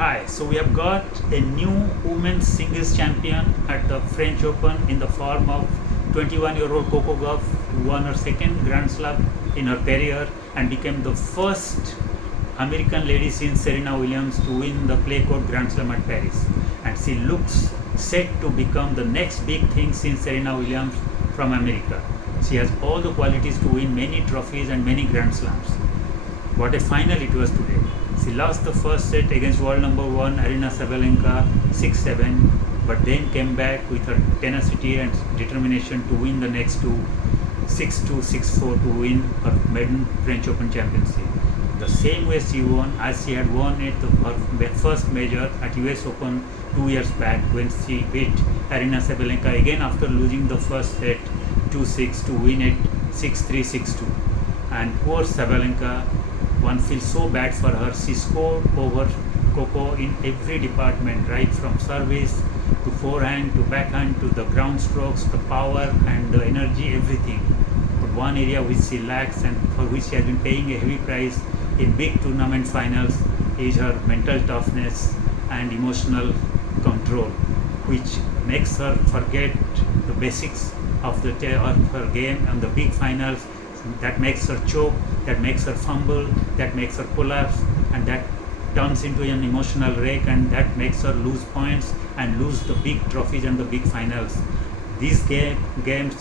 Hi, so we have got a new women's singles champion at the French Open in the form of 21-year-old Coco Gauff, who won her second Grand Slam in her career and became the first American lady since Serena Williams to win the clay court Grand Slam at Paris. And she looks set to become the next big thing since Serena Williams from America. She has all the qualities to win many trophies and many Grand Slams. What a final it was today. She lost the first set against world number 1 Aryna Sabalenka 6-7, but then came back with her tenacity and determination to win the next two 6-2, 6-4 to win her maiden French Open championship. The same way she won as she had won at her first major at US Open 2 years back when she beat Aryna Sabalenka again after losing the first set 2-6 to win it 6-3, 6-2. And poor Sabalenka, one feels so bad for her. She scored over Coco in every department, right from service to forehand to backhand to the ground strokes, the power and the energy, everything. But one area which she lacks and for which she has been paying a heavy price in big tournament finals is her mental toughness and emotional control, which makes her forget the basics of her game and the big finals. That makes her choke, that makes her fumble, that makes her collapse, and that turns into an emotional wreck, and that makes her lose points and lose the big trophies and the big finals. These games,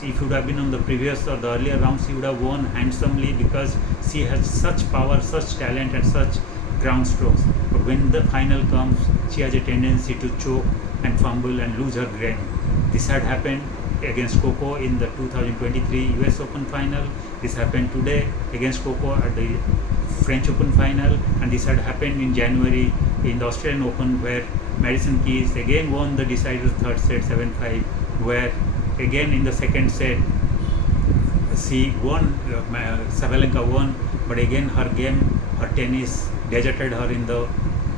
if it would have been on the previous or the earlier rounds, she would have won handsomely because she has such power, such talent and such ground strokes. But when the final comes, she has a tendency to choke and fumble and lose her game. This had happened against Coco in the 2023 US Open final. This happened today against Coco at the French Open final, and this had happened in January in the Australian Open where Madison Keys again won the decider third set 7-5, where again in the second set she won, Sabalenka won, but again her game, her tennis deserted her in the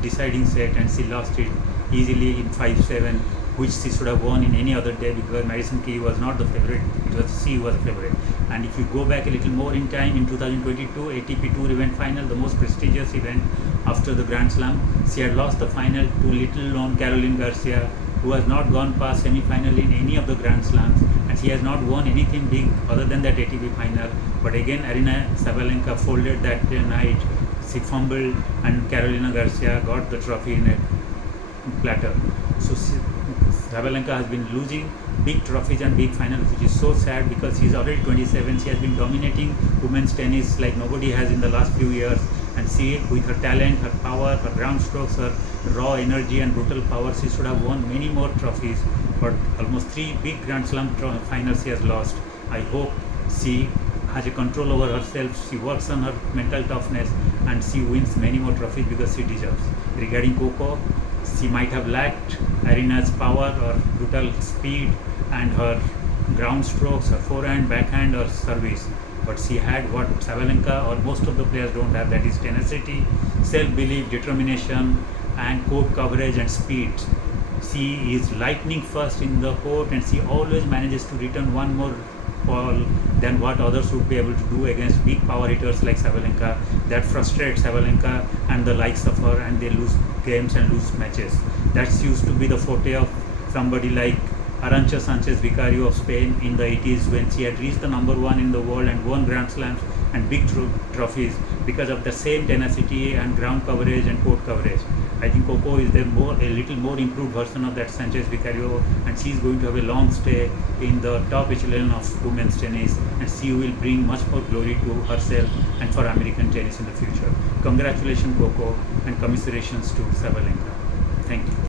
deciding set and she lost it easily in 5-7, which she should have won in any other day because Madison Keys was not the favorite, it was she was the favorite. And if you go back a little more in time, in 2022 ATP Tour event final, the most prestigious event after the Grand Slam, she had lost the final to little known Caroline Garcia, who has not gone past semi-final in any of the Grand Slams, and she has not won anything big other than that ATP final. But again Aryna Sabalenka folded that night, she fumbled and Carolina Garcia got the trophy in a platter. So Sabalenka has been losing big trophies and big finals, which is so sad because she is already 27. She has been dominating women's tennis like nobody has in the last few years, and she, with her talent, her power, her ground strokes, her raw energy and brutal power, she should have won many more trophies, but almost 3 big Grand Slam finals she has lost. I hope she has a control over herself, she works on her mental toughness and she wins many more trophies because she deserves. Regarding Coco, she might have lacked Aryna's power or brutal speed and her ground strokes, her forehand, backhand or service, but she had what Sabalenka or most of the players don't have, that is tenacity, self-belief, determination and court coverage and speed. She is lightning fast in the court and she always manages to return one more ball than what others would be able to do against big power hitters like Sabalenka. That frustrates Sabalenka and the likes of her, and they lose games and lose matches. That's used to be the forte of somebody like Arantxa Sanchez Vicario of Spain in the 80s when she had reached the number 1 in the world and won Grand Slams and big trophies because of the same tenacity and ground coverage and court coverage. I think Coco is a little more improved version of that Sanchez Vicario, and she is going to have a long stay in the top echelon of women's tennis, and she will bring much more glory to herself and for American tennis in the future. Congratulations Coco and commiserations to Sabalenka. Thank you.